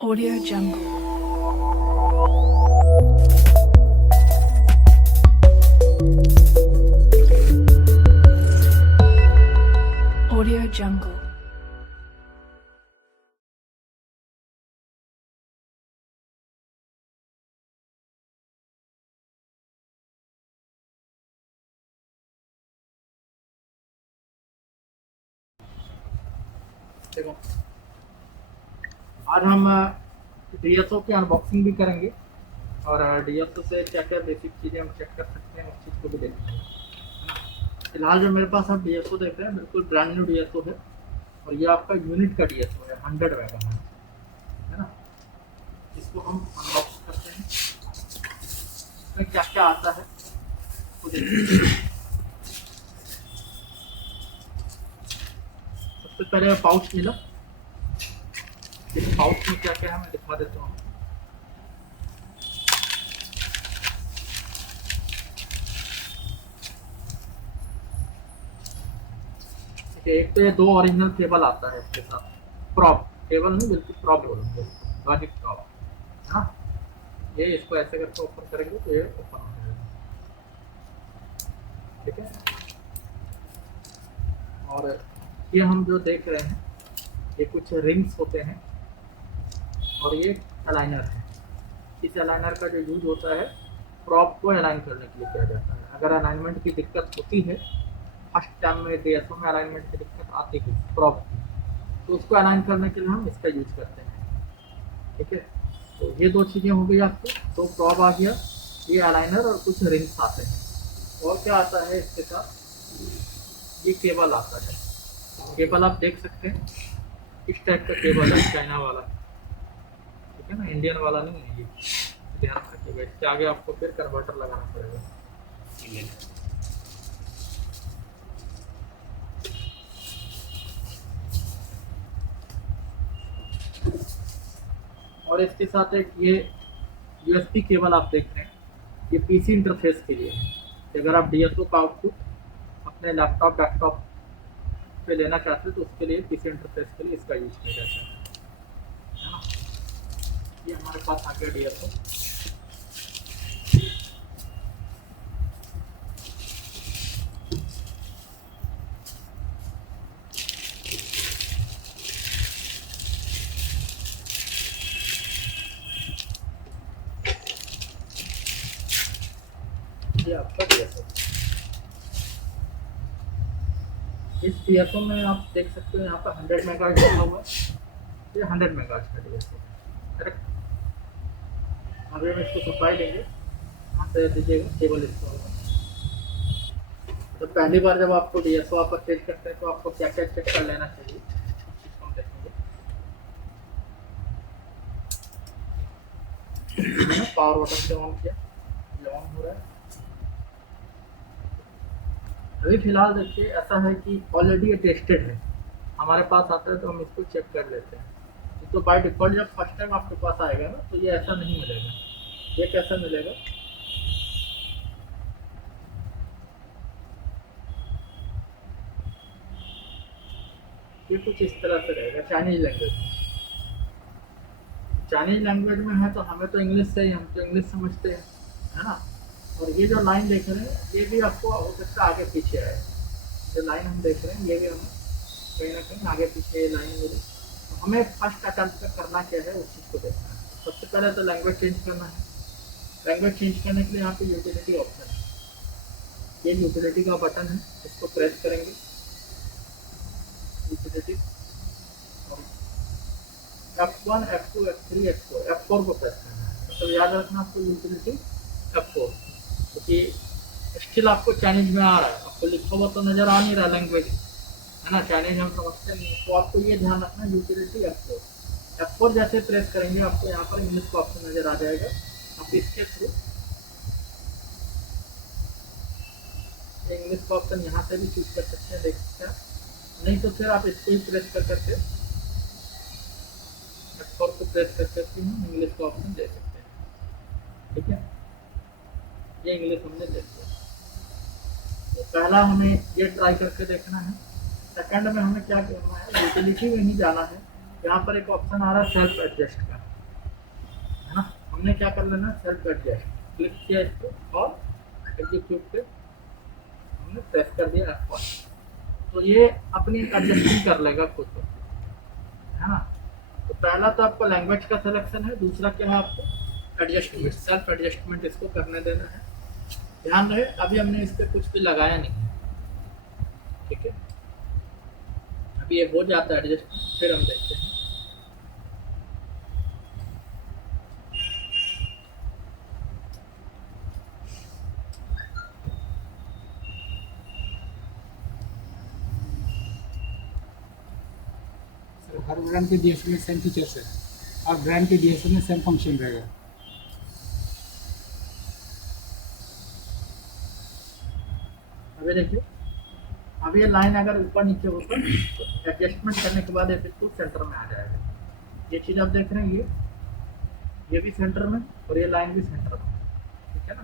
Audio Jungle. Audio Jungle. देखो, आज हम डीएसओ की अनबॉक्सिंग भी करेंगे और डीएसओ से क्या क्या बेसिक चीज़ें हम चेक कर सकते हैं उस चीज़ को भी देखेंगे, है ना। फिलहाल जो मेरे पास आप डीएसओ देख रहे हैं बिल्कुल ब्रांड न्यू डीएसओ है और ये आपका यूनिट का डीएसओ है 100 मेगा है ना। इसको हम अनबॉक्स करते हैं, इसमें क्या क्या आता है वो देखते हैं। सबसे पहले पाउच मिला, इस पाउच में क्या क्या है मैं दिखा देता हूँ। एक तो ये 2 ओरिजिनल केबल आता है इसके साथ, प्रॉप केबल नहीं बिल्कुल प्रॉप बोलूँगा, लॉजिक प्रॉप है ना। ये इसको ऐसे करके ओपन करेंगे तो ये ओपन हो जाएगा, ठीक है। और ये हम जो देख रहे हैं ये कुछ रिंग्स होते हैं और ये अलाइनर है। इस अलाइनर का जो यूज होता है प्रॉप को अलाइन करने के लिए किया जाता है। अगर अलाइनमेंट की दिक्कत होती है, फर्स्ट टाइम में डीएसओ में अलाइनमेंट की दिक्कत आती है प्रॉप की, तो उसको अलाइन करने के लिए हम इसका यूज करते हैं, ठीक है। तो ये 2 चीज़ें हो गई आपको, तो प्रॉप आ गया, ये अलाइनर और कुछ रिंग्स आते हैं। और क्या आता है इसके साथ, ये केबल आता है। केबल आप देख सकते हैं इस टाइप का केबल है, चाइना वाला, ठीक है ना, इंडियन वाला नहीं है ये, ध्यान रखिएगा। इसके आगे आपको फिर कन्वर्टर लगाना पड़ेगा इंडियन। और इसके साथ एक ये यूएसबी केबल आप देख रहे हैं, ये पीसी इंटरफेस के लिए है। कि अगर आप डीएसओ का आउटपुट अपने लैपटॉप डेस्कटॉप पे लेना चाहते हैं तो उसके लिए पीसी इंटरफेस के लिए इसका यूज किया जाता है ना। ये हमारे पास आ गया डीएसओ। ये आपका डीएसओ, इस डीएसओ में आप देख सकते हो यहाँ पर 100 मेगाहर्ट्ज लिखा हुआ है, ये 100 मेगाहर्ट्ज का डीएसओ, करेक्ट। अभी हम इसको सप्लाई देंगे, यहाँ से दीजिएगा केबल इसका होगा। तो पहली बार जब आपको डीएसओ आप परचेज करते हैं तो आपको क्या क्या चेक कर लेना चाहिए, इसको हम देखेंगे। पावर बटन से ऑन किया, ये ऑन हो रहा है। अभी फिलहाल देखिए ऐसा है कि ऑलरेडी ये टेस्टेड है, हमारे पास आता है तो हम इसको चेक कर लेते हैं। तो बाय डिफ़ॉल्ट जब फर्स्ट टाइम आपके पास आएगा ना तो ये ऐसा नहीं मिलेगा। ये कैसा मिलेगा, ये कुछ इस तरह से रहेगा चाइनीज लैंग्वेज में। चाइनीज लैंग्वेज में है तो हमें तो इंग्लिश से ही, हम तो इंग्लिश समझते हैं, है ना। और ये जो लाइन देख रहे हैं ये भी आपको हो सकता है आगे पीछे आए, जो लाइन हम देख रहे हैं ये भी हमें कहीं ना कहीं आगे पीछे ये लाइन मिले। तो हमें फर्स्ट अटेम्प्ट में करना क्या है उस चीज़ को देखना है। सबसे पहले तो लैंग्वेज चेंज करना है। लैंग्वेज चेंज करने के लिए यहाँ पे यूटिलिटी ऑप्शन है, ये यूटिलिटी का बटन है, इसको प्रेस करेंगे, utility F1 F2 F3 F4, F4 को प्रेस करना है। मतलब याद रखना आपको यूटिलिटी F4, क्योंकि स्टिल आपको चाइनीज में आ रहा है, आपको लिखा हुआ तो नज़र आ नहीं रहा लैंग्वेज, है ना, चाइनीज हम समझते नहीं, तो आपको ये ध्यान रखना यूटिलिटी F4। F4 जैसे प्रेस करेंगे आपको यहाँ पर इंग्लिश का ऑप्शन नज़र आ जाएगा। आप इसके थ्रू इंग्लिश का ऑप्शन यहाँ से भी चूज कर सकते हैं, देख सकते हैं। नहीं तो फिर आप इसको ही प्रेस कर करके F4 को प्रेस कर करके हम इंग्लिश का ऑप्शन दे सकते हैं, ठीक है। ये इंग्लिश हमने दे दिया। तो पहला हमें ये ट्राई करके देखना है। सेकंड में हमें क्या करना है, यूटिलिटी में ही जाना है यहाँ पर एक ऑप्शन आ रहा है सेल्फ एडजस्ट का, है ना। हमने क्या कर लेना, सेल्फ एडजस्ट क्लिक किया इसको और एग्जीक्यूट पे हमने प्रेस कर दिया F1, तो ये अपनी एडजस्टिंग कर लेगा खुद, है ना। तो पहला तो आपका लैंग्वेज का सिलेक्शन है, दूसरा क्या है आपको एडजस्टमेंट, सेल्फ एडजस्टमेंट इसको करने देना है। ध्यान रहे अभी हमने इस पर कुछ भी लगाया नहीं, ठीक है। अभी ये हो जाता है एडजस्टमेंट, फिर हम देखते हैं। सर हर ब्रांड के डीएसओ में सेम फीचर्स है, और ब्रांड के डीएसओ में सेम फंक्शन रहेगा। अभी देखिए, अभी ये लाइन अगर ऊपर नीचे होगा तो एडजस्टमेंट करने के बाद ये बिल्कुल सेंटर में आ जाएगा। ये चीज़ आप देख रहे हैं, ये भी सेंटर में और ये लाइन भी सेंटर में, ठीक है ना।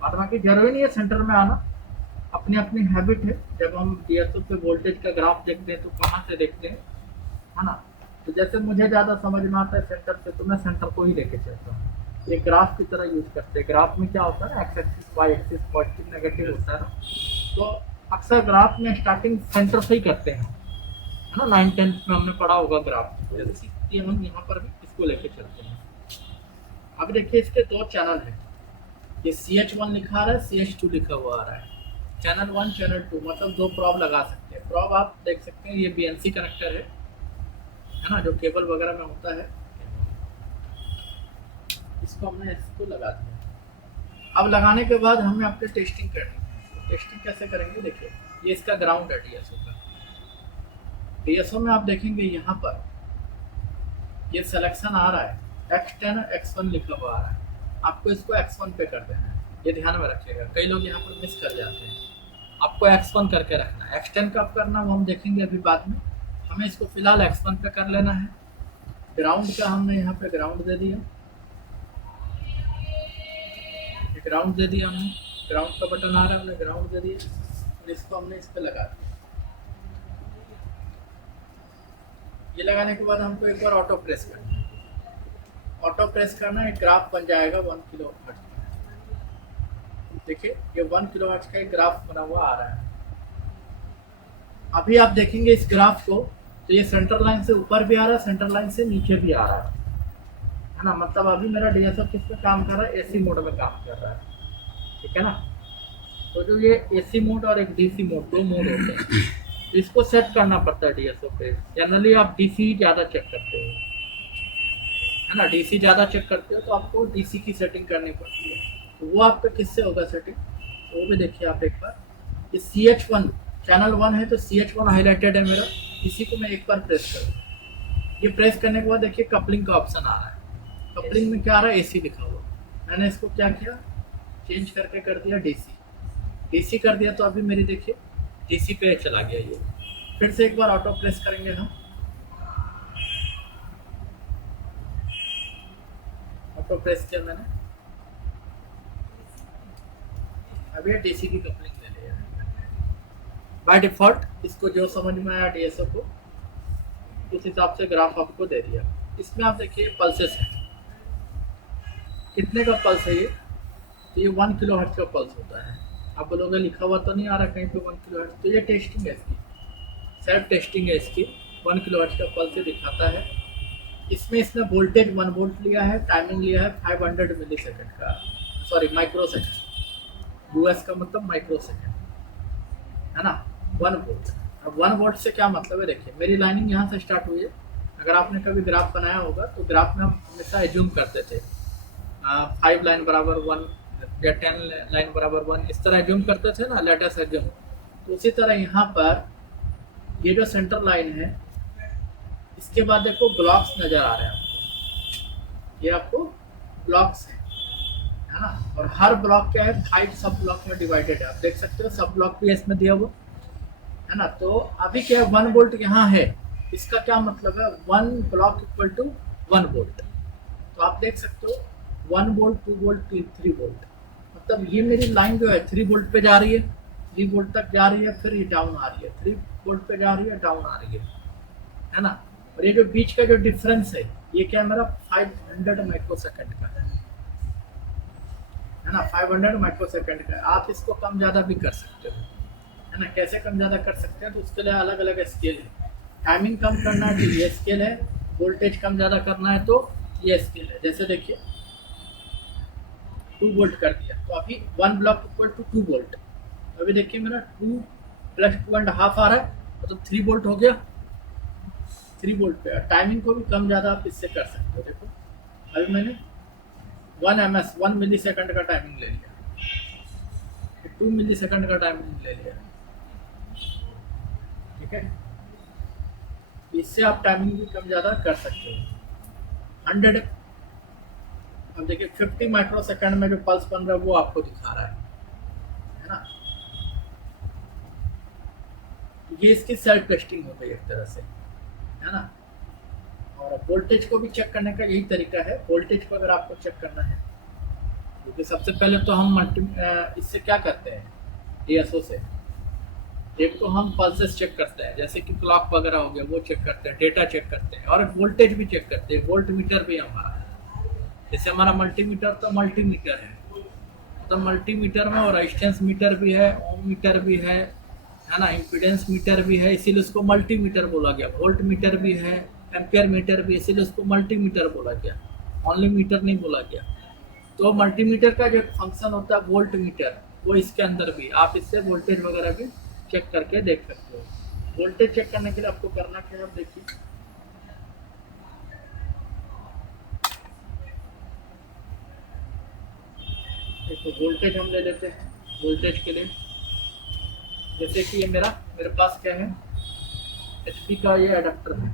बाद बाकी जरूरी नहीं है सेंटर में आना, अपनी अपनी हैबिट है। जब हम डीएसओ पे वोल्टेज का ग्राफ देखते हैं तो कहाँ से देखते हैं, है ना। तो जैसे मुझे ज़्यादा समझ में आता है सेंटर से, तो मैं सेंटर को ही लेके चलता हूँ। ये ग्राफ की तरह यूज करते हैं। ग्राफ में क्या होता है, X axis Y axis positive negative होता है ना, तो अक्सर ग्राफ में स्टार्टिंग सेंटर से ही करते हैं, है ना। 9th-10th में हमने पढ़ा होगा ग्राफ, ये हम यहाँ पर भी इसको लेके चलते हैं। अब देखिए इसके दो चैनल हैं, ये CH1 लिखा आ रहा है, CH2 लिखा हुआ आ रहा है। चैनल 1 चैनल 2 मतलब दो प्रॉब लगा सकते हैं। प्रॉब आप देख सकते हैं, ये BNC कनेक्टर है ना, जो केबल वगैरह में होता है। इसको हमने इसको लगा दिया। अब लगाने के बाद हमें अपने टेस्टिंग करनी है। तो टेस्टिंग कैसे करेंगे, देखिए ये इसका ग्राउंड है डीएसओ का। डीएसओ में आप देखेंगे यहाँ पर ये सिलेक्शन आ रहा है, X10 X1 लिखा हुआ आ रहा है। आपको इसको X1 पे कर देना है, ये ध्यान में रखिएगा। कई लोग यहाँ पर मिस कर जाते हैं। आपको X1 करके रखना है। X10 कब करना वो हम देखेंगे अभी बाद में। हमें इसको फिलहाल X1 पे कर लेना है। ग्राउंड का हमने यहाँ पे ग्राउंड दे दिया, ग्राउंड दे दिया हमने, ग्राउंड का बटन आ रहा है, हमने ग्राउंड दे दिया और इसको हमने इस पे लगा दिया। ये लगाने के बाद हमको एक बार ऑटो प्रेस करना है। ऑटो प्रेस करना है, ग्राफ बन जाएगा 1 किलो हर्ट्ज का। देखिए ये 1 किलो हर्ट्ज का एक ग्राफ बना हुआ आ रहा है। अभी आप देखेंगे इस ग्राफ को, तो ये सेंटर लाइन से ऊपर भी आ रहा है, सेंटर लाइन से नीचे भी आ रहा है ना। मतलब अभी मेरा डीएसओ किस पे काम कर रहा है, एसी मोड में काम कर रहा है, ठीक है ना। तो जो ये एसी मोड और एक डीसी मोड, दो मोड होते हैं, इसको सेट करना पड़ता है डीएसओ पे। जनरली आप डीसी ज़्यादा चेक करते हो, है ना। डीसी ज़्यादा चेक करते हो तो आपको डीसी की सेटिंग करनी पड़ती है। तो वो आपका किससे होगा सेटिंग, तो वो भी देखिए आप एक बार। ये CH1 चैनल 1 है, तो CH1 हाईलाइटेड है मेरा। इसी को मैं एक बार प्रेस करूँ। ये प्रेस करने के बाद देखिए कपलिंग का ऑप्शन आ रहा है। कपलिंग में क्या आ रहा है, एसी लिखा हुआ। मैंने इसको क्या किया, चेंज करके कर दिया डीसी। डीसी कर दिया तो अभी मेरी देखिए डीसी पे चला गया ये। फिर से एक बार ऑटो प्रेस करेंगे हम। ऑटो प्रेस किया मैंने, अभी ये डीसी की कपलिंग ले लिया। बाय डिफॉल्ट इसको जो समझ में आया डीएसओ को, उस हिसाब से ग्राफ आपको दे दिया। इसमें आप देखिए पल्सेस है, कितने का पल्स है ये, तो ये 1 किलो हर्ट्ज का पल्स होता है। आप बोलोगे लिखा हुआ तो नहीं आ रहा कहीं पे 1 किलो हर्ट्ज, तो ये टेस्टिंग है इसकी, सेल्फ टेस्टिंग है इसकी। 1 किलो हर्ट्ज का पल्स ये दिखाता है। इसमें इसने वोल्टेज 1 वोल्ट लिया है, टाइमिंग लिया है 500 मिली सेकेंड का, सॉरी माइक्रो सेकेंड। यूएस का मतलब माइक्रो सेकेंड, है ना। 1 वोल्ट। अब 1 वोल्ट से क्या मतलब है, देखिए मेरी लाइनिंग यहाँ से स्टार्ट हुई है। अगर आपने कभी ग्राफ बनाया होगा तो ग्राफ में हम हमेशा एज्यूम करते थे 5 लाइन बराबर 1 या 10 लाइन बराबर 1, इस तरह एज्यूम करते थे ना, लेटेस्ट एज्यूम। तो उसी तरह यहाँ पर ये जो सेंटर लाइन है, इसके बाद देखो ब्लॉक्स नज़र आ रहे हैं आपको, ये आपको ब्लॉक्स है ना। और हर ब्लॉक क्या है, 5 सब ब्लॉक में डिवाइडेड है। आप देख सकते हो सब ब्लॉक भी इसमें दिया हुआ है ना। तो अभी क्या है, 1 वोल्ट यहाँ है, इसका क्या मतलब है, 1 ब्लॉक इक्वल टू 1 वोल्ट। तो आप देख सकते हो 1 वोल्ट 2 वोल्ट 3 वोल्ट, मतलब ये मेरी लाइन जो है 3 वोल्ट पे जा रही है, 3 वोल्ट तक जा रही है, फिर ये डाउन आ रही है, 3 वोल्ट पे जा रही है, डाउन आ रही है। है ना। और ये जो बीच का जो डिफरेंस है ये क्या है मेरा 500 माइक्रोसेकंड का है ना, 500 माइक्रोसेकंड का है। आप इसको कम ज़्यादा भी कर सकते हो, है ना। कैसे कम ज़्यादा कर सकते हैं, तो उसके लिए अलग अलग स्केल है। टाइमिंग कम करना है तो ये स्केल है, वोल्टेज कम ज़्यादा करना है तो ये स्केल है। जैसे देखिए 2 वोल्ट कर दिया तो अभी 1 ब्लॉक इक्वल टू 2 वोल्ट। अभी देखिए मेरा 2 प्लस 2.5 आ रहा है, मतलब 3 वोल्ट हो गया। 3 वोल्ट पे टाइमिंग को भी कम ज़्यादा आप इससे कर सकते हो। देखो अभी मैंने 1 मिली सेकंड का टाइमिंग ले लिया, 2 मिली सेकंड का टाइमिंग ले लिया, ठीक है। इससे आप टाइमिंग भी कम ज़्यादा कर सकते हो। 100 अब देखिए 50 माइक्रो सेकंड में जो पल्स बन रहा है वो आपको दिखा रहा है ना। ये इसकी सेल्फ टेस्टिंग हो गई एक तरह से, है ना। और वोल्टेज को भी चेक करने का यही तरीका है। वोल्टेज को अगर आपको चेक करना है, क्योंकि सबसे पहले तो हम इससे क्या करते हैं, DSO से एक तो हम पल्सेस चेक करते हैं, जैसे कि क्लॉक वगैरह हो गया वो चेक करते हैं, डेटा चेक करते हैं, और वोल्टेज भी चेक करते हैं। वोल्ट मीटर भी हमारा है, जैसे हमारा मल्टीमीटर तो मल्टीमीटर है, तो मल्टीमीटर में और रेजिस्टेंस मीटर भी है, ओम मीटर भी है ना, इम्पीडेंस मीटर भी है, इसीलिए उसको मल्टीमीटर बोला गया। वोल्ट मीटर भी है, एम्पियर मीटर भी, इसीलिए उसको मल्टीमीटर बोला गया, ओनली मीटर नहीं बोला गया। तो मल्टीमीटर का जो फंक्शन होता है वोल्ट मीटर, वो इसके अंदर भी आप इससे वोल्टेज वगैरह भी चेक करके देख सकते हो। वोल्टेज चेक करने के लिए आपको करना क्या है, आप देखिए तो वोल्टेज हम ले लेते हैं। वोल्टेज के लिए जैसे कि ये मेरे पास क्या है, HP का ये अडेप्टर है,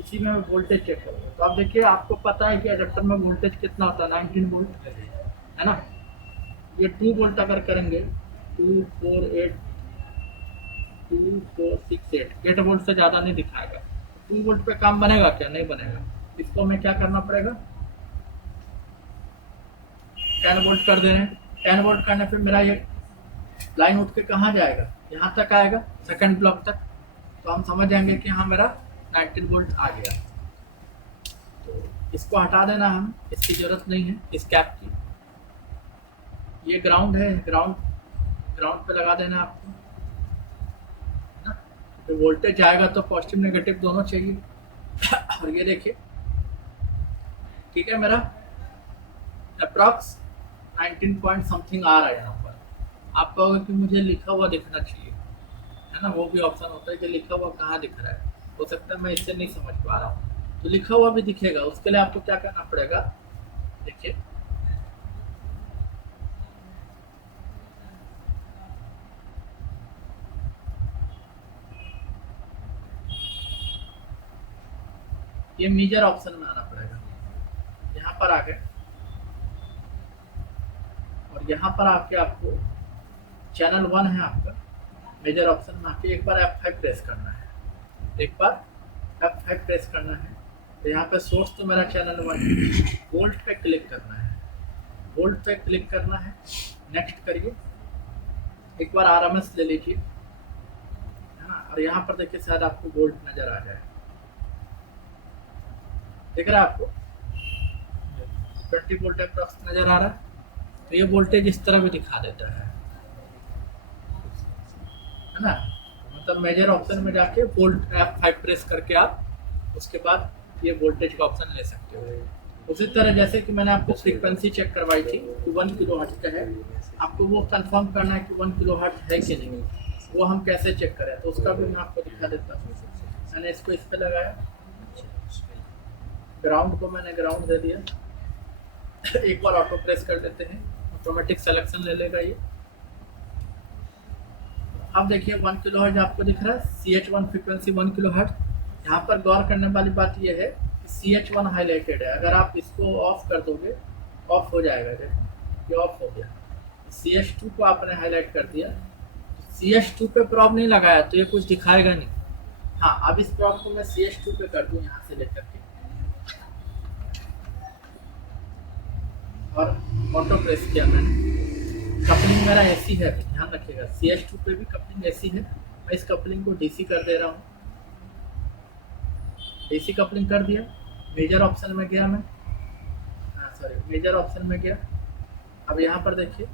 इसी में मैं वोल्टेज चेक करूँगा। तो आप देखिए आपको पता है कि अडेप्टर में वोल्टेज कितना होता है, 19 वोल्ट है ना। ये 2 वोल्ट अगर करेंगे 8 वोल्ट से ज़्यादा नहीं दिखाएगा। 2 वोल्ट पे काम बनेगा क्या, नहीं बनेगा। इसको हमें क्या करना पड़ेगा, 10 वोल्ट कर दे रहे हैं। 10 वोल्ट करने पे मेरा ये लाइन उठ के कहाँ जाएगा, यहाँ तक आएगा, सेकंड ब्लॉक तक। तो हम समझ जाएंगे कि हाँ मेरा 19 वोल्ट आ गया। तो इसको हटा देना, हम इसकी ज़रूरत नहीं है इस कैप की। ये ग्राउंड है, ग्राउंड पे लगा देना आपको, है ना। तो वोल्टेज आएगा तो पॉजिटिव नेगेटिव दोनों चाहिए। और ये देखिए ठीक है, मेरा अप्रॉक्स 19 पॉइंट समथिंग आ रहा है यहाँ पर। आप कहोगे कि मुझे लिखा हुआ दिखना चाहिए, है ना। वो भी ऑप्शन होता है कि लिखा हुआ कहाँ दिख रहा है, हो सकता है मैं इससे नहीं समझ पा रहा हूँ। तो लिखा हुआ भी दिखेगा, उसके लिए आपको क्या करना पड़ेगा, देखिए ये मेजर ऑप्शन में आना पड़ेगा। यहाँ पर आके और यहाँ पर आके आपको चैनल 1 है आपका, मेजर ऑप्शन में आके एक बार F5 प्रेस करना है, एक बार F5 प्रेस करना है। तो यहाँ पे सोर्स तो मेरा चैनल 1 है, वोल्ट पे क्लिक करना है, वोल्ट पे क्लिक करना है, नेक्स्ट करिए। एक बार RMS ले लीजिए, हाँ। और यहाँ पर देखिए शायद आपको वोल्ट नज़र आ जाए, दिख रहा है आपको 20 वोल्ट अप्रॉक्स नज़र आ रहा है। तो ये वोल्टेज इस तरह भी दिखा देता है ना। मतलब मेजर ऑप्शन में जाके वोल्ट F5 प्रेस करके आप उसके बाद ये वोल्टेज का ऑप्शन ले सकते हो। उसी तरह जैसे कि मैंने आपको फ्रीक्वेंसी चेक करवाई थी कि 1 किलोहर्ट्ज़ का है, आपको वो कंफर्म करना है कि 1 किलोहर्ट्ज़ है कि नहीं, वो हम कैसे चेक करें, तो उसका भी मैं आपको दिखा देता हूँ। मैंने इसको इस पर लगाया, ग्राउंड को मैंने ग्राउंड दे दिया। एक बार ऑटो प्रेस कर देते हैं, ऑटोमेटिक सिलेक्शन ले लेगा ये। अब देखिए 1 किलोहर्ट्ज़ आपको दिख रहा है, CH1 फ्रीक्वेंसी 1 किलोहर्ट्ज़। यहाँ पर गौर करने वाली बात ये है कि CH1 हाईलाइटेड है, अगर आप इसको ऑफ कर दोगे ऑफ हो जाएगा। देखो ये ऑफ हो गया। CH2 को आपने हाईलाइट कर दिया, CH2 पे प्रॉब नहीं लगाया तो ये कुछ दिखाएगा नहीं। हाँ, अब इस प्रॉब को मैं CH2 पे कर दूँ यहाँ से लेकर के, और ऑटो प्रेस किया मैंने। कपलिंग मेरा AC है, ध्यान रखिएगा, CH2 पे भी कपलिंग AC है। मैं इस कपलिंग को DC कर दे रहा हूँ, डीसी कपलिंग कर दिया, मेजर ऑप्शन में गया मैं, मेजर ऑप्शन में गया। अब यहाँ पर देखिए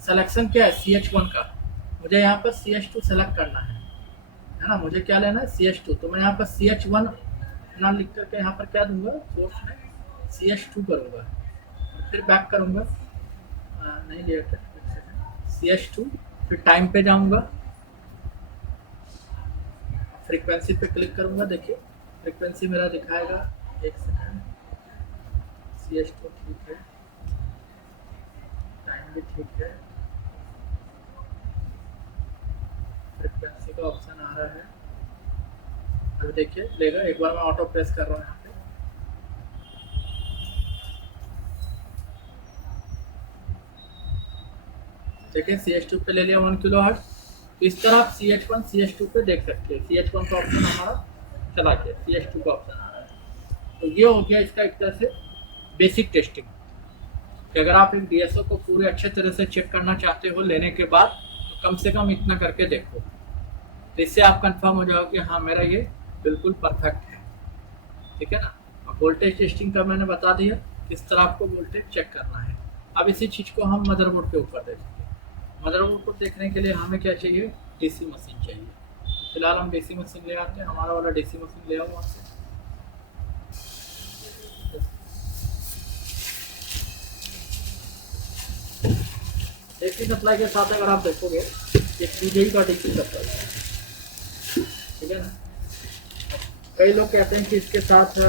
सिलेक्शन क्या है CH1 का, मुझे यहाँ पर CH2 सेलेक्ट करना है ना, मुझे क्या लेना है CH2, तो मैं यहाँ पर CH1 ना लिख करके यहाँ पर क्या दूंगा, सोर्स में CH2 करूँगा, फिर बैक करूँगा, नहीं लिया था CH2, फिर टाइम पे जाऊँगा, फ्रीक्वेंसी पे क्लिक करूँगा। देखिए फ्रीक्वेंसी मेरा दिखाएगा, एक सेकंड, CH2 ठीक है, टाइम भी ठीक है, फ्रीक्वेंसी का ऑप्शन आ रहा है। अभी देखिए लेगा, एक बार मैं ऑटो प्रेस कर रहा हूँ यहाँ पे, देखिए CH2 पे ले लिया 1 किलो हर्ट्ज। इस तरह आप CH1 CH2 पे देख सकते हैं, CH1 का ऑप्शन हमारा चला गया, CH2 का ऑप्शन आ रहा है। तो ये हो गया इसका एक तरह से बेसिक टेस्टिंग, कि अगर आप एक DSO को पूरे अच्छे तरह से चेक करना चाहते हो लेने के बाद, तो कम से कम इतना करके देखो, तो इससे आप कंफर्म हो जाओ कि हाँ मेरा ये बिल्कुल परफेक्ट है, ठीक है ना। अब वोल्टेज टेस्टिंग का मैंने बता दिया किस तरह आपको वोल्टेज चेक करना है। अब इसी चीज़ को हम मदरबोर्ड के ऊपर देखेंगे। मदरबोर्ड को देखने के लिए हमें क्या चाहिए, DC मशीन चाहिए। फिलहाल हम DC मशीन ले आते हैं, हमारा वाला DC मशीन ले आओ वहाँ से। DC सप्लाई के साथ अगर आप देखोगे ये PGI का DC सप्लाई है, ठीक है ना। कई लोग कहते हैं कि इसके साथ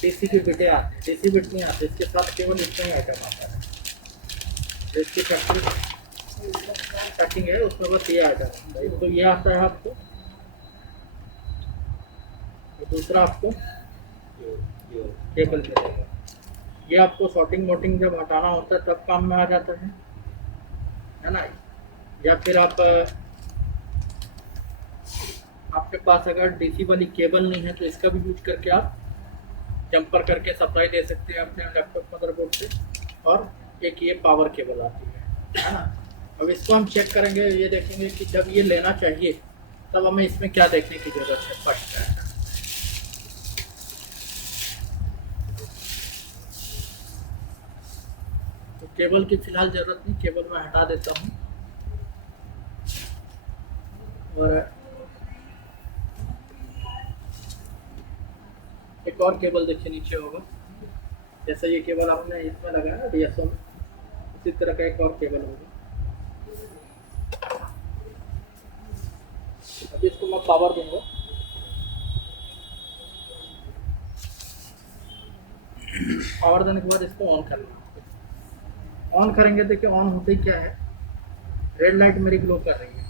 DC की बिटें आते हैं, DC बिट नहीं आते, इसके साथ केवल इतना ही आइटम आता है। इसकी पैकिंग है उसमें बस ये आइटम आता है, तो ये आता है आपको, दूसरा आपको केबल मिलेगा। ये आपको शॉर्टिंग वोटिंग जब हटाना होता है तब काम में आ जाता है ना। या फिर आपके पास अगर DC वाली केबल नहीं है तो इसका भी यूज करके आप जंपर करके सप्लाई दे सकते हैं अपने लैपटॉप मदरबोर्ड से। और एक ये पावर केबल आती है ना। अब इसको हम चेक करेंगे, ये देखेंगे कि जब ये लेना चाहिए तब हमें इसमें क्या देखने की जरूरत है। फर्स्ट तो केबल की फिलहाल जरूरत नहीं, केबल मैं हटा देता हूँ। और एक और केबल देखिए नीचे होगा, जैसा ये केबल आपने इसमें लगाया DSO में, उसी तरह का एक और केबल होगा। अभी इसको मैं पावर दूंगा, पावर देने के बाद इसको ऑन करना। ऑन करेंगे, देखिए ऑन होते ही क्या है, रेड लाइट मेरी ग्लो कर रही है,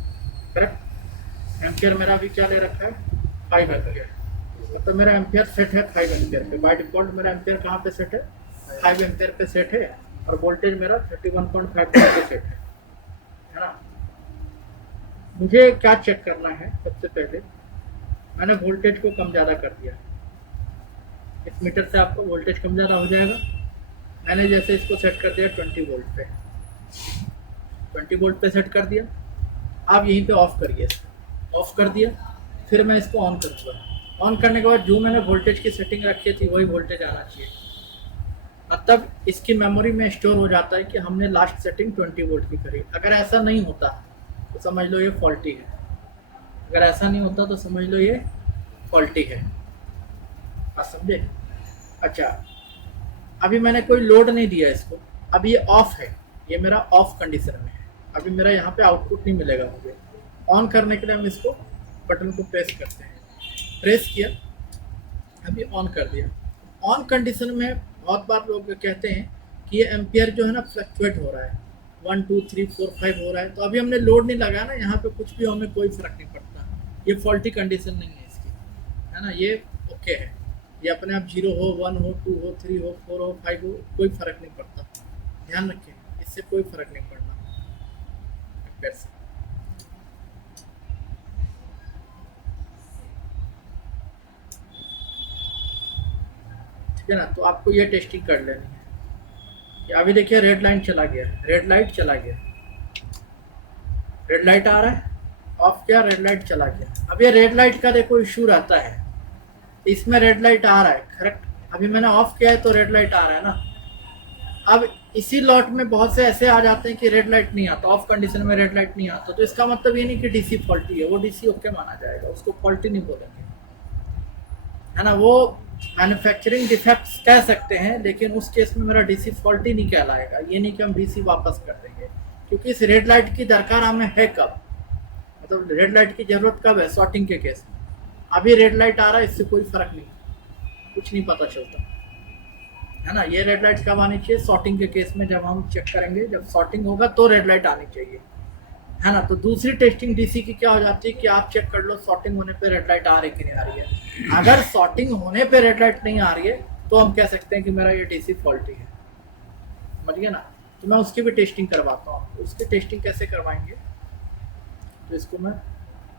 करेक्ट। एम्पियर मेरा अभी क्या ले रखा है 5 एम्पियर, मतलब मेरा एम्पियर सेट है 5 एम्पियर पे। बाय डिफॉल्ट मेरा एम्पियर कहाँ पे सेट है, 5 एम्पियर पे सेट है। और वोल्टेज मेरा 31.5 पे सेट है ना। मुझे क्या चेक करना है, सबसे पहले मैंने वोल्टेज को कम ज़्यादा कर दिया। इस मीटर से आपको वोल्टेज कम ज़्यादा हो जाएगा। मैंने जैसे इसको सेट कर दिया 20 वोल्ट पे, 20 वोल्ट पे सेट कर दिया। आप यहीं पे ऑफ करिए, ऑफ कर दिया, फिर मैं इसको ऑन करूँगा। ऑन करने के बाद जो मैंने वोल्टेज की सेटिंग रखी थी वही वोल्टेज आना चाहिए, मतलब इसकी मेमोरी में स्टोर हो जाता है कि हमने लास्ट सेटिंग 20 वोल्ट की करी। अगर ऐसा नहीं होता तो समझ लो ये फॉल्टी है, अगर ऐसा नहीं होता तो समझ लो ये फॉल्टी है, आप समझे। अच्छा, अभी मैंने कोई लोड नहीं दिया इसको, अभी ये ऑफ है, ये मेरा ऑफ कंडीशन में है। अभी मेरा यहाँ पे आउटपुट नहीं मिलेगा मुझे। ऑन करने के लिए हम इसको बटन को प्रेस करते हैं, प्रेस किया, अभी ऑन कर दिया। ऑन कंडीशन में बहुत बार लोग कहते हैं कि ये एम्पियर जो है ना फ्लक्चुएट हो रहा है, 1 2 3 4 5 हो रहा है। तो अभी हमने लोड नहीं लगाया ना, यहाँ पे कुछ भी हमें कोई फर्क नहीं पड़ता। ये फॉल्टी कंडीशन नहीं है इसकी, है ना, ये ओके है। ये अपने आप 0 हो, 1 हो, 2 हो, 3 हो, 4 हो, 5 हो, कोई फर्क नहीं पड़ता। ध्यान रखें, इससे कोई फर्क नहीं पड़ना एम्पियर से। ठीक है ना। तो आपको ये टेस्टिंग कर लेनी है कि अभी देखिए रेड लाइट चला गया, रेड लाइट चला गया, रेड लाइट आ रहा है, ऑफ किया, रेड लाइट चला गया। अब ये रेड लाइट का देखो इशू रहता है इसमें रेड लाइट आ रहा है, करेक्ट। अभी मैंने ऑफ किया है तो रेड लाइट आ रहा है ना। अब इसी लॉट में बहुत से ऐसे आ जाते हैं कि रेड लाइट नहीं आता, ऑफ कंडीशन में रेड लाइट नहीं आता, तो इसका मतलब ये नहीं कि डीसी फॉल्टी है, वो डीसी ओके माना जाएगा, उसको फॉल्टी नहीं बोलेंगे, है ना। वो मैन्युफैक्चरिंग डिफेक्ट्स कह सकते हैं, लेकिन उस केस में मेरा डीसी फॉल्टी नहीं कहलाएगा। ये नहीं कि हम डीसी वापस कर देंगे, क्योंकि इस रेड लाइट की दरकार हमें है कब, मतलब रेड लाइट की जरूरत कब है, शॉर्टिंग के केस में। अभी रेड लाइट आ रहा है, इससे कोई फर्क नहीं, कुछ नहीं पता चलता, है ना। ये रेड लाइट कब आनी चाहिए, शॉर्टिंग के केस में, जब हम चेक करेंगे, जब शॉर्टिंग होगा तो रेड लाइट आनी चाहिए, है ना। तो दूसरी टेस्टिंग डीसी की क्या हो जाती है कि आप चेक कर लो शॉर्टिंग होने पे रेड लाइट आ रही कि नहीं आ रही है। अगर शॉर्टिंग होने पे रेड लाइट नहीं आ रही है तो हम कह सकते हैं कि मेरा ये डीसी फॉल्टी है, समझ गए ना। तो मैं उसकी भी टेस्टिंग करवाता हूँ। उसकी टेस्टिंग कैसे करवाएंगे, तो इसको मैं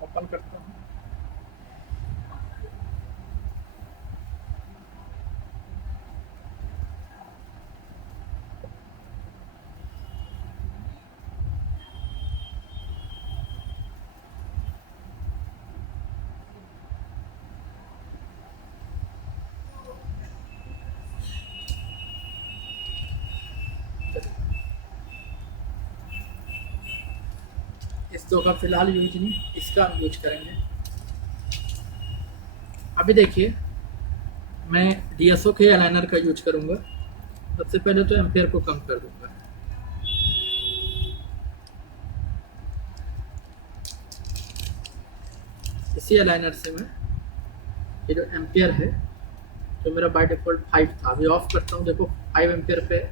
ओपन करता हूँ। इस दो का फिलहाल यूज नहीं, इसका हम यूज करेंगे। अभी देखिए, मैं डीएसओ के अलाइनर का यूज करूंगा। सबसे पहले तो एम्पेयर को कम कर दूंगा। इसी अलाइनर से मैं ये जो एम्पेयर है, तो मेरा बाय डिफॉल्ट 5 था, अभी ऑफ करता हूँ, देखो 5 एम्पेयर पे,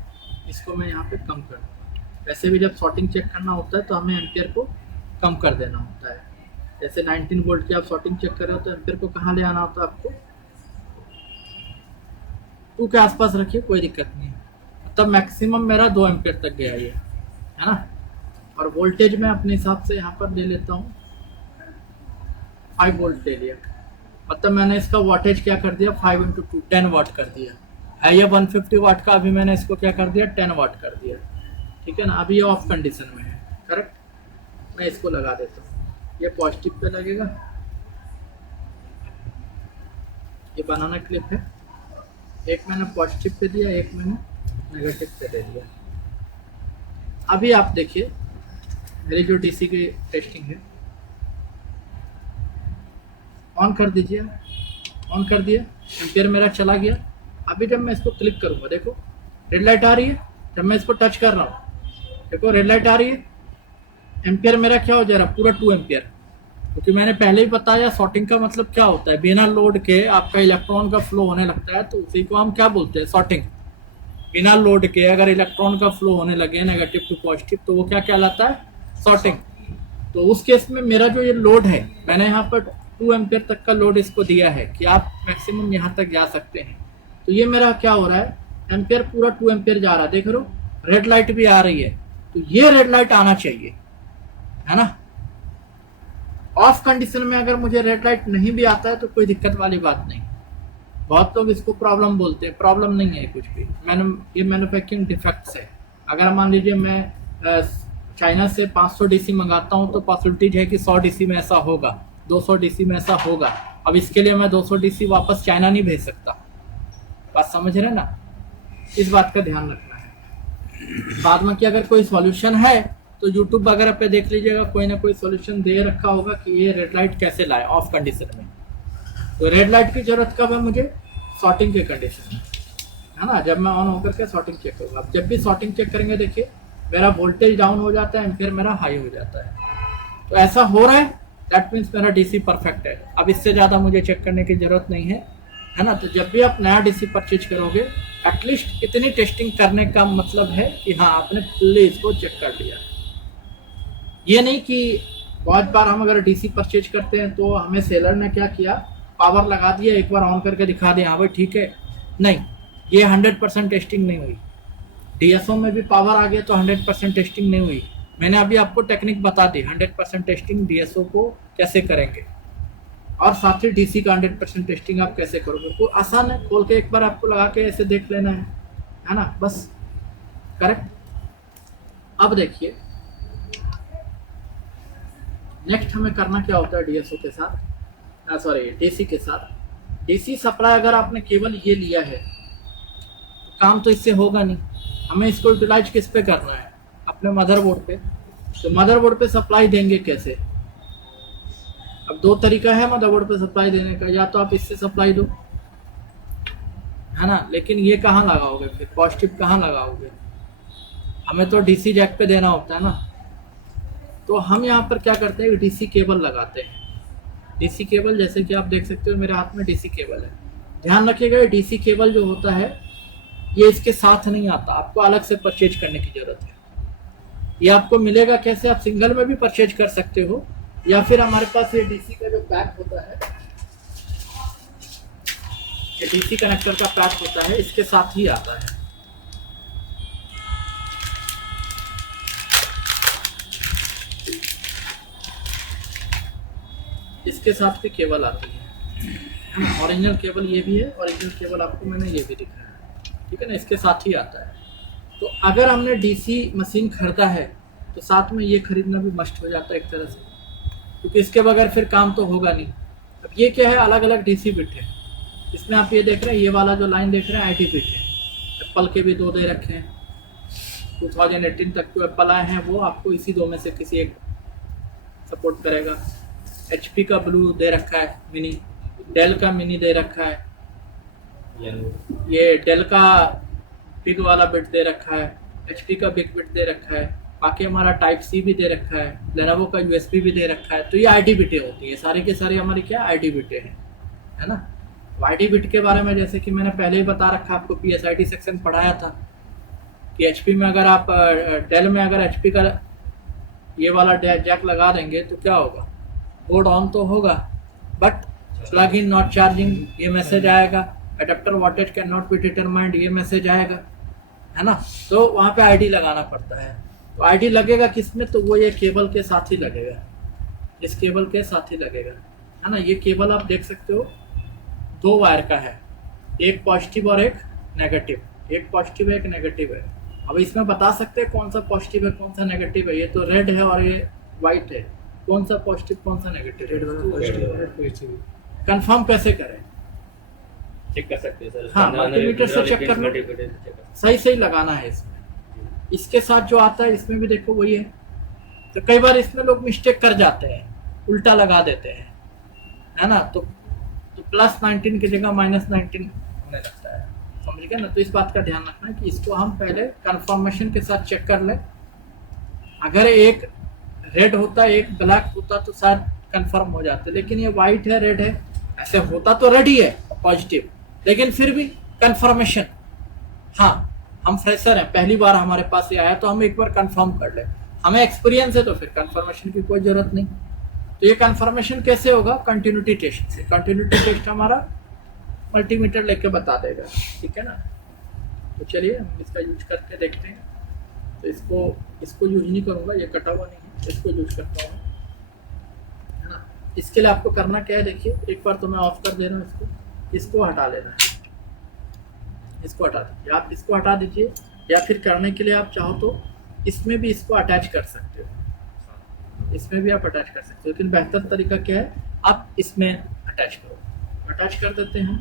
इसको मैं यहाँ पे कम कर दूँगा। वैसे भी जब शॉर्टिंग चेक करना होता है तो हमें एम्पेयर को कम कर देना होता है। जैसे 19 वोल्ट की आप शॉर्टिंग चेक कर रहे हो तो एम्पेयर को कहाँ ले आना होता है आपको, 2 के आसपास रखिए, कोई दिक्कत नहीं है। तब मैक्सिमम मेरा 2 एम्पेयर तक गया ये, है ना। और वोल्टेज मैं अपने हिसाब से यहाँ पर ले लेता हूँ, 5 वोल्ट ले लिया, मतलब मैंने इसका वाटेज क्या कर दिया, 5 × 2 10 वाट कर दिया है। ये 150 वाट का, अभी मैंने इसको क्या कर दिया, 10 वाट कर दिया, ठीक है ना। अभी ये ऑफ कंडीशन में है, करेक्ट। मैं इसको लगा देता हूँ, ये पॉजिटिव पे लगेगा, ये बनाना क्लिप है, एक मैंने पॉजिटिव पे दिया, एक मैंने नेगेटिव पे दे दिया। अभी आप देखिए मेरी जो डीसी की टेस्टिंग है, ऑन कर दीजिए, ऑन कर दिया, एम्पेयर मेरा चला गया। अभी जब मैं इसको क्लिक करूंगा, देखो रेड लाइट आ रही है, जब मैं इसको टच कर रहा हूँ, देखो रेड लाइट आ रही है, एम्पेयर मेरा क्या हो जा रहा है, पूरा 2 एम्पेयर। क्योंकि मैंने पहले ही बताया शॉर्टिंग का मतलब क्या होता है, बिना लोड के आपका इलेक्ट्रॉन का फ्लो होने लगता है, तो उसी को हम क्या बोलते हैं, शॉर्टिंग। बिना लोड के अगर इलेक्ट्रॉन का फ्लो होने लगे नेगेटिव टू पॉजिटिव, तो वो क्या कहलाता है, शॉर्टिंग। तो उस केस में मेरा जो ये लोड है, मैंने यहाँ पर 2 एम्पेयर तक का लोड इसको दिया है कि आप मैक्सिमम यहाँ तक जा सकते हैं। तो ये मेरा क्या हो रहा है, एम्पेयर पूरा 2 एम्पेयर जा रहा है, देख रहे हो, रेड लाइट भी आ रही है। तो ये रेड लाइट आना चाहिए, है ना। ऑफ कंडीशन में अगर मुझे रेड लाइट नहीं भी आता है तो कोई दिक्कत वाली बात नहीं। बहुत लोग इसको प्रॉब्लम बोलते हैं, प्रॉब्लम नहीं है कुछ भी, ये मैन्युफैक्चरिंग डिफेक्ट्स है। अगर मान लीजिए मैं चाइना से 500 डीसी मंगाता हूँ तो पॉसिबिलिटीज है कि 100 डीसी में ऐसा होगा, 200 डीसी में ऐसा होगा। अब इसके लिए मैं 200 डीसी वापस चाइना नहीं भेज सकता, बात समझ रहे ना, इस बात का ध्यान रखना है। बाद में कि अगर कोई सॉल्यूशन है तो यूट्यूब वगैरह पे देख लीजिएगा, कोई ना कोई सॉल्यूशन दे रखा होगा कि ये रेड लाइट कैसे लाए ऑफ कंडीशन में। तो रेड लाइट की जरूरत कब है मुझे, शॉर्टिंग के कंडीशन में, है ना, जब मैं ऑन होकर के शॉर्टिंग चेक करूँगा। अब जब भी शॉर्टिंग चेक करेंगे, देखिए मेरा वोल्टेज डाउन हो जाता है, एम्पेयर मेरा हाई हो जाता है। तो ऐसा हो रहा है, दैट मीन्स मेरा डीसी परफेक्ट है। अब इससे ज़्यादा मुझे चेक करने की जरूरत नहीं है, है ना। तो जब भी आप नया डीसी परचेज करोगे, एटलीस्ट इतनी टेस्टिंग करने का मतलब है कि हाँ आपने फुल्ली इसको चेक कर लिया। ये नहीं कि बहुत बार हम अगर डीसी परचेज करते हैं तो हमें सेलर ने क्या किया, पावर लगा दिया, एक बार ऑन करके दिखा दिया, हाँ भाई ठीक है, नहीं, ये 100% टेस्टिंग नहीं हुई। डीएसओ में भी पावर आ गया तो 100% टेस्टिंग नहीं हुई। मैंने अभी आपको टेक्निक बता दी 100% टेस्टिंग डीएसओ को कैसे करेंगे, और साथ ही डीसी का 100% टेस्टिंग आप कैसे करोगे। तो आसान है, खोल के एक बार आपको लगा के ऐसे देख लेना है ना, बस, करेक्ट। अब देखिए नेक्स्ट हमें करना क्या होता है डीएसओ के साथ, सॉरी डीसी के साथ। डीसी सप्लाई अगर आपने केवल ये लिया है तो काम तो इससे होगा नहीं, हमें इसको यूटिलाइज किस पे करना है, अपने मदरबोर्ड पे। तो मदरबोर्ड पे सप्लाई देंगे कैसे? अब दो तरीका है मदरबोर्ड पे सप्लाई देने का, या तो आप इससे सप्लाई दो, है ना, लेकिन ये कहाँ लगाओगे फिर, पॉजिटिव कहाँ लगाओगे, हमें तो डीसी जैक पे देना होता है ना। तो हम यहाँ पर क्या करते हैं, डीसी केबल लगाते हैं। डीसी केबल जैसे कि आप देख सकते हो मेरे हाथ में डीसी केबल है। ध्यान रखिएगा डीसी केबल जो होता है ये इसके साथ नहीं आता, आपको अलग से परचेज करने की जरूरत है। ये आपको मिलेगा कैसे, आप सिंगल में भी परचेज कर सकते हो, या फिर हमारे पास ये डीसी का जो पैक होता है, ये डीसी कनेक्टर का पैक होता है, इसके साथ ही आता है। इसके साथ भी केबल आती है, ओरिजिनल केबल ये भी है, ओरिजिनल केबल आपको मैंने ये भी दिखाया है, ठीक है ना, इसके साथ ही आता है। तो अगर हमने डीसी मशीन खरीदा है तो साथ में ये खरीदना भी मस्ट हो जाता है एक तरह से, क्योंकि इसके बगैर फिर काम तो होगा नहीं। अब ये क्या है, अलग अलग डीसी बिट है। इसमें आप ये देख रहे हैं, ये वाला जो लाइन देख रहे हैं आईटी बिट है। एप्पल के भी 2 दे रखे हैं, 2018 तक जो एप्पल आए हैं वो आपको इसी 2 में से किसी एक सपोर्ट करेगा। HP का ब्लू दे रखा है मिनी, डेल का मिनी दे रखा है, ये डेल का बिग वाला बिट दे रखा है, HP का बिग बिट दे रखा है, बाकी हमारा टाइप सी भी दे रखा है, लेनोवो का USB भी दे रखा है। तो ये आईडी बिटें होती है, सारी के सारी हमारी क्या आईडी बिटें हैं, है ना। आईडी बिट के बारे में जैसे कि मैंने पहले ही बता रखा, आपको PSID सेक्शन पढ़ाया था कि HP में अगर आप डेल में अगर HP का ये वाला जैक लगा देंगे तो क्या होगा, बोर्ड ऑन तो होगा but plug in not charging ये मैसेज आएगा, adapter voltage can not be determined ये मैसेज आएगा, है ना। तो वहाँ पे आईडी लगाना पड़ता है। तो आईडी लगेगा किस में, तो वो ये केबल के साथ ही लगेगा, इस केबल के साथ ही लगेगा, है ना। ये केबल आप देख सकते हो 2 वायर का है, एक पॉजिटिव और एक नेगेटिव, एक पॉजिटिव है एक नेगेटिव है। अब इसमें बता सकते हैं कौन सा पॉजिटिव है कौन सा नेगेटिव है, ये तो रेड है और ये वाइट है, कौन सा पॉजिटिव कौन सा नेगेटिव, कंफर्म कैसे करें, चेक कर सकते हैं सर। हाँ, मल्टीमीटर से चेक करना, सही सही लगाना है इसमें। इसके साथ जो आता है इसमें भी देखो वही है। तो कई बार इसमें लोग मिस्टेक कर जाते हैं, उल्टा लगा देते हैं, है ना। तो +19 की जगह -19 होने लगता है, समझ गए ना। तो इस बात का ध्यान रखना कि इसको हम पहले कंफर्मेशन के साथ चेक कर लें। अगर एक रेड होता एक ब्लैक होता तो शायद कंफर्म हो जाते, लेकिन ये वाइट है रेड है, ऐसे होता तो रेड ही है पॉजिटिव, लेकिन फिर भी कंफर्मेशन, हाँ हम फ्रेशर हैं, पहली बार हमारे पास ये आया तो हम एक बार कंफर्म कर ले, हमें एक्सपीरियंस है तो फिर कंफर्मेशन की कोई जरूरत नहीं। तो ये कंफर्मेशन कैसे होगा, कंटिन्यूटी टेस्ट से। कंटिन्यूटी टेस्ट हमारा मल्टीमीटर लेके बता देगा, ठीक है ना। तो चलिए हम इसका यूज करके देखते हैं। तो इसको यूज नहीं करूँगा, ये कटा हुआ नहीं है, इसको यूज करता हूँ, है ना। इसके लिए आपको करना क्या है, देखिए एक बार तो मैं ऑफ कर दे रहा हूँ, इसको हटा लेना है, इसको हटा दीजिए, आप इसको हटा दीजिए, या फिर करने के लिए आप चाहो तो इसमें भी इसको अटैच कर सकते हो, इसमें भी आप अटैच कर सकते हो, लेकिन बेहतर तरीका क्या है आप इसमें अटैच करो। अटैच कर देते हैं,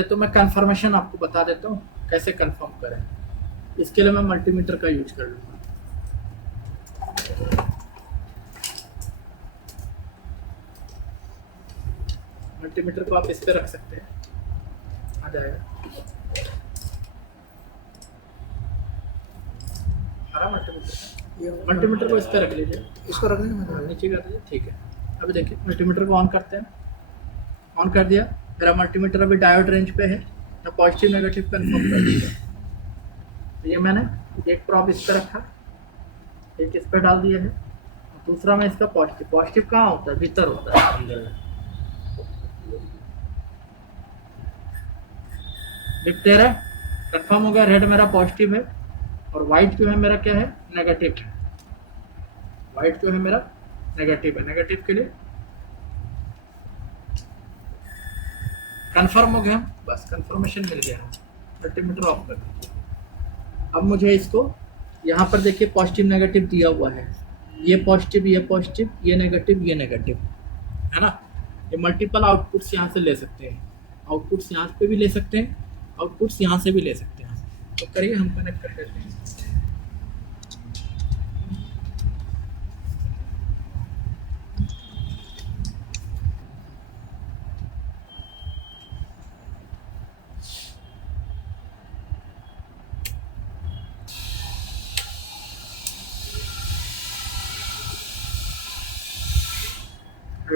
तो मैं कंफर्मेशन आपको बता देता हूँ कैसे कंफर्म करें। इसके लिए मैं मल्टीमीटर का यूज कर लूँगा। मल्टीमीटर को आप इस पे रख सकते हैं, आ जाएगा मल्टीमीटर को इस पे रख लीजिए, इसको रख देंगे नीचे कर दीजिए, ठीक है। अभी देखिए मल्टीमीटर को ऑन करते हैं, ऑन कर दिया, मेरा मल्टीमीटर अभी डायोड रेंज पे है, मैं पॉजिटिव नेगेटिव कंफर्म कर दिया। तो ये मैंने एक प्रॉप इस पे रखा, एक इस पे डाल दिया है, दूसरा में इसका पॉजिटिव। पॉजिटिव कहाँ होता है, भीतर होता है, दिखते रहे, कंफर्म हो गया। रेड मेरा पॉजिटिव है और वाइट जो है मेरा क्या है, नेगेटिव है। वाइट जो है मेरा नेगेटिव है, नेगेटिव के लिए कंफर्म हो गया हम, बस कंफर्मेशन मिल गया। मल्टीमीटर ऑफ कर दीजिए। अब मुझे इसको यहाँ पर देखिए पॉजिटिव नेगेटिव दिया हुआ है, ये पॉजिटिव ये पॉजिटिव, ये नेगेटिव ये नेगेटिव, है ना। ये मल्टीपल आउटपुट्स यहाँ से ले सकते हैं, आउटपुट्स यहाँ पे भी ले सकते हैं, आउटपुट्स यहाँ से भी ले सकते हैं। तो करिए हम कनेक्ट कर देते हैं।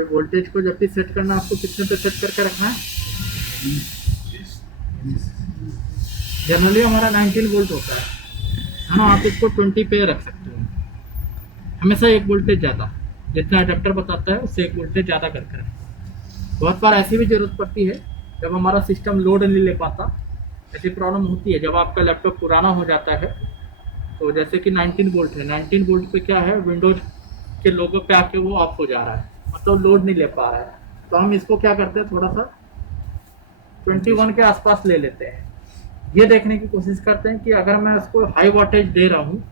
वोल्टेज को जब भी सेट करना आपको कितने पे सेट करके रखना है? जनरली हमारा 19 वोल्ट होता है ना, आप इसको 20 पे रख सकते हो। हमेशा एक वोल्टेज ज़्यादा, जितना अडेप्टर बताता है उससे एक वोल्टेज ज़्यादा करके रखें। बहुत बार ऐसी भी ज़रूरत पड़ती है जब हमारा सिस्टम लोड नहीं ले पाता, ऐसी प्रॉब्लम होती है जब आपका लैपटॉप पुराना हो जाता है। तो जैसे कि 19 वोल्ट है, 19 वोल्ट पे क्या है, विंडोज के लोगो पे आके वो ऑफ हो जा रहा है, मतलब लोड नहीं ले पा रहा है। तो हम इसको क्या करते हैं, थोड़ा सा 21 के आसपास ले लेते हैं। ये देखने की कोशिश करते हैं कि अगर मैं उसको हाई वोल्टेज दे रहा हूँ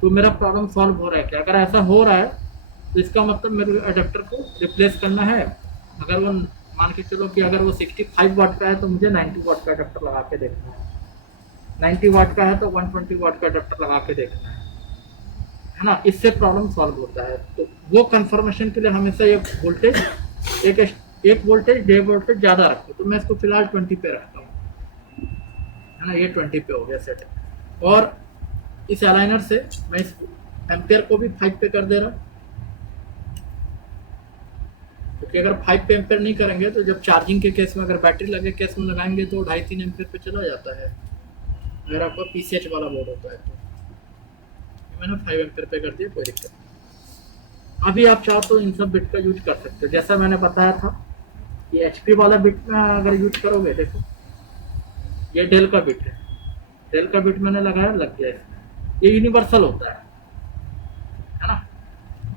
तो मेरा प्रॉब्लम सॉल्व हो रहा है क्या। अगर ऐसा हो रहा है तो इसका मतलब मेरे अडेप्टर को रिप्लेस करना है। अगर वो मान के चलो कि अगर वो 65 वाट का है तो मुझे 90 वाट का अडेप्टर लगा के देखना है, 90 वाट का है तो 120 वाट का अडेप्टर लगा के देखना है ना। इससे प्रॉब्लम सॉल्व होता है। तो वो कंफर्मेशन के लिए हमेशा एक वोल्टेज एक वोल्टेज 1.5 वोल्टेज ज़्यादा रखो। तो मैं इसको फिलहाल 20 पे रखता हूँ, है ना। ये 20 पे हो गया सेट। और इस अलाइनर से मैं इस एम्पियर को भी 5 पे कर दे रहा हूँ, क्योंकि अगर 5 पे एम्पियर नहीं करेंगे तो जब चार्जिंग के केस में, अगर बैटरी लगे केस में लगाएंगे तो 2.5-3 एम्पियर पे चला जाता है, अगर आपका PCH वाला बोर्ड होता है तो। मैंने 5 एम्पियर पे कर दिया, कोई दिक्कत नहीं। अभी आप चाहो तो इन सब बिट का यूज कर सकते हो। जैसा मैंने बताया था, ये HP वाला बिट में अगर यूज करोगे, देखो ये डेल का बिट है, डेल का बिट मैंने लगाया, लग गया इसमें। ये यूनिवर्सल होता है ना।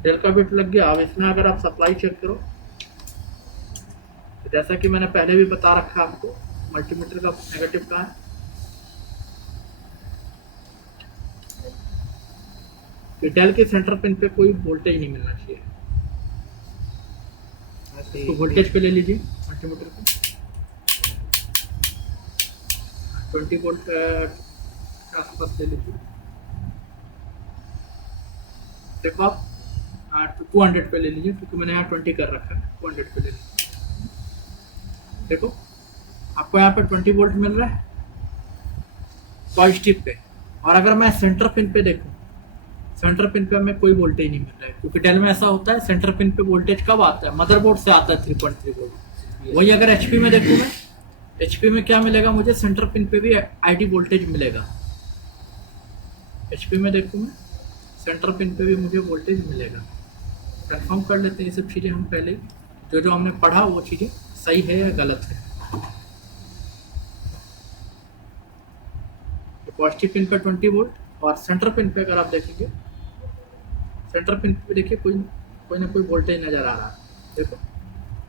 डेल का बिट लग गया। अब इसमें अगर आप सप्लाई चेक करो तो जैसा कि मैंने पहले भी बता रखा है आपको, मल्टीमीटर का नेगेटिव कहाँ है, कि डेल के सेंटर पिन पे कोई वोल्टेज नहीं मिलना चाहिए। तो वोल्टेज पे ले लीजिए मल्टीमीटर को, 20 वोल्ट के आसपास ले लीजिए। देखो आप 200 पे ले लीजिए, क्योंकि मैंने यहाँ 20 कर रखा है, 200 पे ले लीजिए। देखो आपको यहाँ पे 20 वोल्ट मिल रहा है पॉजिटिव पे। और अगर मैं सेंटर पिन पे देखूँ, सेंटर पिन पे हमें कोई वोल्टेज नहीं मिल रहा है, क्योंकि डेल में ऐसा होता है सेंटर पिन पे वोल्टेज कब आता है, मदरबोर्ड से आता है 3.3 वोल्ट। वही अगर HP में देखूँ मैं, HP में क्या मिलेगा मुझे, सेंटर पिन पे भी ID वोल्टेज मिलेगा। HP में देखूँ मैं, सेंटर पिन पे भी मुझे वोल्टेज मिलेगा। कंफर्म कर लेते हैं ये सब चीज़ें हम पहले, जो हमने पढ़ा वो चीज़ें सही है या गलत है। तो पॉजिटिव पिन पे 20 वोल्ट, और सेंटर पिन पे अगर आप देखेंगे, सेंटर पिन पे देखिए कोई ना कोई वोल्टेज नज़र आ रहा है। देखो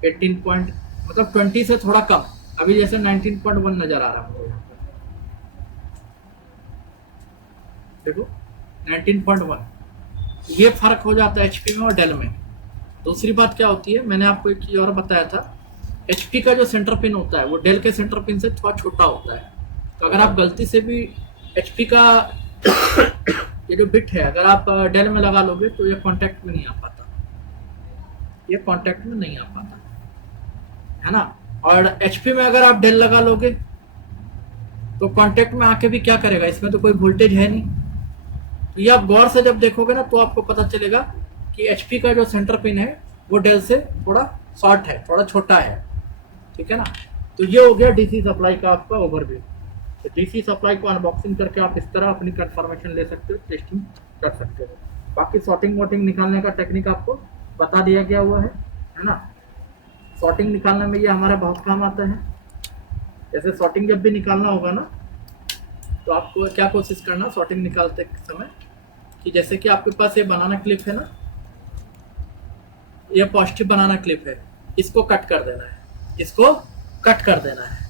18 पॉइंट, मतलब 20 से थोड़ा कम, अभी जैसे 19.1 नज़र आ रहा है मुझे यहाँ पर। देखो 19.1, ये फर्क हो जाता है HP में और डेल में। दूसरी बात क्या होती है, मैंने आपको एक चीज़ और बताया था, HP का जो सेंटर पिन होता है वो डेल के सेंटर पिन से थोड़ा छोटा होता है। तो अगर आप गलती से भी HP का ये जो बिट है अगर आप डेल में लगा लोगे तो ये कांटेक्ट में नहीं आ पाता, ये कांटेक्ट में नहीं आ पाता, है ना। और HP में अगर आप डेल लगा लोगे तो कांटेक्ट में आके भी क्या करेगा, इसमें तो कोई वोल्टेज है नहीं। तो ये आप गौर से जब देखोगे ना तो आपको पता चलेगा कि HP का जो सेंटर पिन है वो डेल से थोड़ा शॉर्ट है, थोड़ा छोटा है, ठीक है ना। तो ये हो गया DC सप्लाई का आपका ओवरव्यू। तो DC सप्लाई को अनबॉक्सिंग करके आप इस तरह अपनी कंफर्मेशन ले सकते हो, टेस्टिंग कर सकते हो। बाकी शॉर्टिंग वॉटिंग निकालने का टेक्निक आपको बता दिया गया हुआ है ना। शॉर्टिंग निकालने में ये हमारा बहुत काम आता है। जैसे शॉर्टिंग जब भी निकालना होगा ना तो आपको क्या कोशिश करना शॉर्टिंग निकालते समय, कि जैसे कि आपके पास ये बनाना क्लिप है ना, ये पॉजिटिव बनाना क्लिप है, इसको कट कर देना है, इसको कट कर देना है।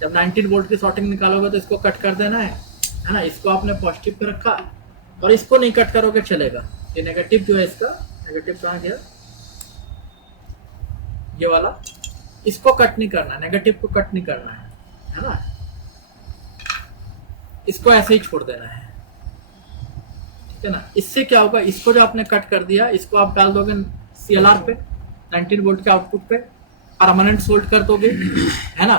जब 19 वोल्ट की शॉर्टिंग निकालोगे तो इसको कट कर देना है ना। इसको आपने पॉजिटिव पे रखा और इसको नहीं कट करोगे चलेगा। ये नेगेटिव जो है इसका, नेगेटिव कहाँ गया, ये वाला, इसको कट नहीं करना, नेगेटिव को कट नहीं करना है ना, इसको ऐसे ही छोड़ देना है, ठीक है ना। इससे क्या होगा, इसको जो आपने कट कर दिया इसको आप डाल दोगे CLR पे 19 वोल्ट के आउटपुट पे, परमानेंट सोल्ड कर दोगे, है ना।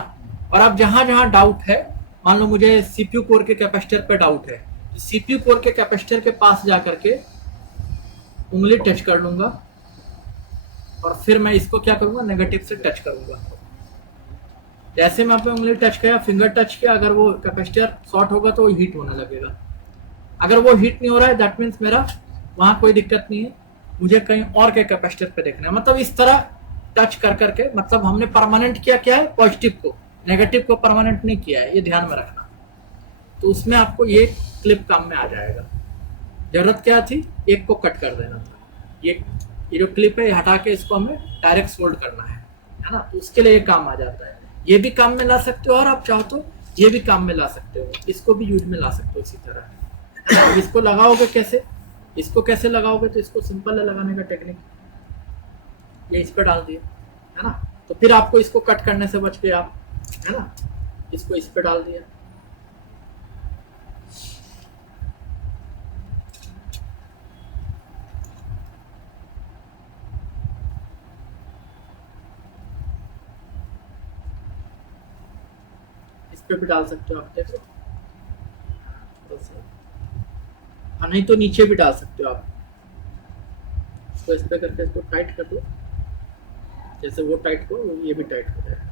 और अब जहां जहां डाउट है, मान लो मुझे CPU कोर के कैपेसिटर पे डाउट है, तो CPU कोर के कैपेसिटर के पास जा करके उंगली टच कर लूंगा और फिर मैं इसको क्या करूंगा, नेगेटिव से टच करूंगा। जैसे मैं अपने उंगली टच किया, फिंगर टच किया, अगर वो कैपेसिटर शॉर्ट होगा तो वो हीट होने लगेगा। अगर वो हीट नहीं हो रहा है दैट मीन्स मेरा वहां कोई दिक्कत नहीं है, मुझे कहीं और के कैपेसिटर पे देखना है। मतलब इस तरह टच कर करके, मतलब हमने परमानेंट किया क्या है, पॉजिटिव को, नेगेटिव को परमानेंट नहीं किया है, ये ध्यान में रखना। तो उसमें आपको ये क्लिप काम में आ जाएगा। जरूरत क्या थी, एक को कट कर देना था, ये जो क्लिप है हटा के इसको हमें डायरेक्ट सोल्ड करना है ना। तो उसके लिए ये काम आ जाता है। ये भी काम में ला सकते हो और आप चाहो तो ये भी काम में ला सकते हो, इसको भी यूज में ला सकते हो इसी तरह। इसको लगाओगे कैसे, इसको कैसे लगाओगे, तो इसको सिंपल है लगाने का टेक्निक, ये इस पर डाल दिए, है ना। तो फिर आपको इसको कट करने से बच गए आप, है ना। इसको इस पर डाल दिया, इस पे भी डाल सकते हो आप, देखो। हाँ, नहीं तो नीचे भी डाल सकते हो आप। इसको इस पे करके इसको टाइट कर दो, जैसे वो टाइट हो ये भी टाइट हो जाएगा,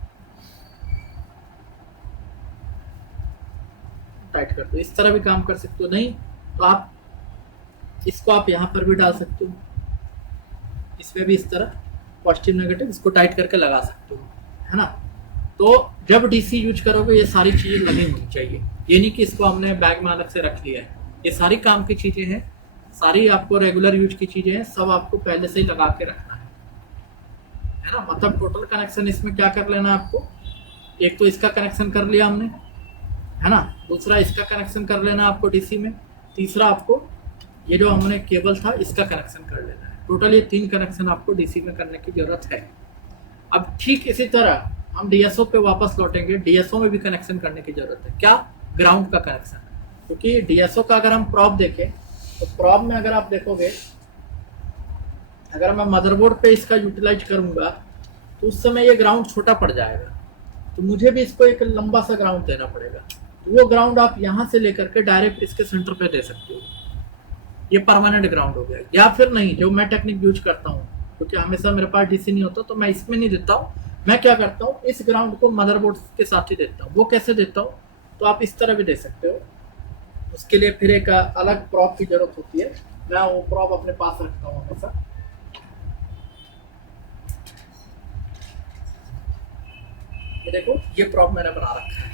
टाइट कर दो। इस तरह भी काम कर सकते हो, नहीं तो आप इसको आप यहाँ पर भी डाल सकते हो, इसमें भी इस तरह पॉजिटिव नेगेटिव इसको टाइट करके लगा सकते हो, है ना। तो जब DC यूज करोगे ये सारी चीजें लगी होनी चाहिए, ये नहीं कि इसको हमने बैग में अलग से रख लिया है। ये सारी काम की चीजें हैं, सारी आपको रेगुलर यूज की चीजें हैं, सब आपको पहले से ही लगा के रखना है ना। मतलब टोटल कनेक्शन इसमें क्या कर लेना आपको, एक तो इसका कनेक्शन कर लिया हमने, है ना, दूसरा इसका कनेक्शन कर लेना आपको DC में, तीसरा आपको ये जो हमने केबल था इसका कनेक्शन कर लेना है। टोटल ये 3 कनेक्शन आपको DC में करने की जरूरत है। अब ठीक इसी तरह हम DSO पे वापस लौटेंगे। DSO में भी कनेक्शन करने की जरूरत है, क्या, ग्राउंड का कनेक्शन। क्योंकि DSO का अगर हम प्रॉब देखें तो प्रॉब में अगर आप देखोगे, अगर मैं मदरबोर्ड पे इसका यूटिलाइज करूंगा तो उस समय ये ग्राउंड छोटा पड़ जाएगा, तो मुझे भी इसको एक लंबा सा ग्राउंड देना पड़ेगा। तो वो ग्राउंड आप यहाँ से लेकर के डायरेक्ट इसके सेंटर पे दे सकते हो, ये परमानेंट ग्राउंड हो गया। या फिर नहीं, जो मैं टेक्निक यूज करता हूँ, क्योंकि हमेशा मेरे पास DC नहीं होता तो मैं इसमें नहीं देता हूँ, मैं क्या करता हूँ इस ग्राउंड को मदरबोर्ड के साथ ही देता हूँ। वो कैसे देता हूँ, तो आप इस तरह भी दे सकते हो। उसके लिए फिर एक अलग प्रॉप की जरूरत होती है, मैं वो प्रॉप अपने पास रखता हूँ हमेशा। ये देखो, ये प्रॉप मैंने बना रखा है।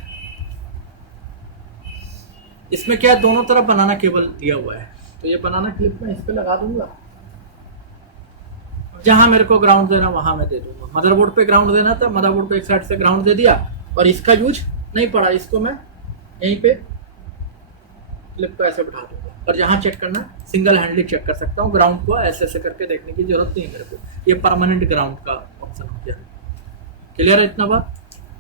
इसमें क्या है, दोनों तरफ बनाना केबल दिया हुआ है, तो ये बनाना क्लिप में इस पे लगा दूंगा, जहां मेरे को ग्राउंड देना वहां मैं दे दूंगा। मदरबोर्ड पे ग्राउंड देना था, मदरबोर्ड पे एक साइड से ग्राउंड दे दिया और इसका यूज नहीं पड़ा, इसको मैं यहीं पे क्लिप को ऐसे बैठा दूंगा। और जहां चेक करना सिंगल हैंडली चेक कर सकता हूँ, ग्राउंड को ऐसे ऐसे करके देखने की जरूरत नहीं है मेरे को। ये परमानेंट ग्राउंड का ऑप्शन हो गया। क्लियर है इतना बात।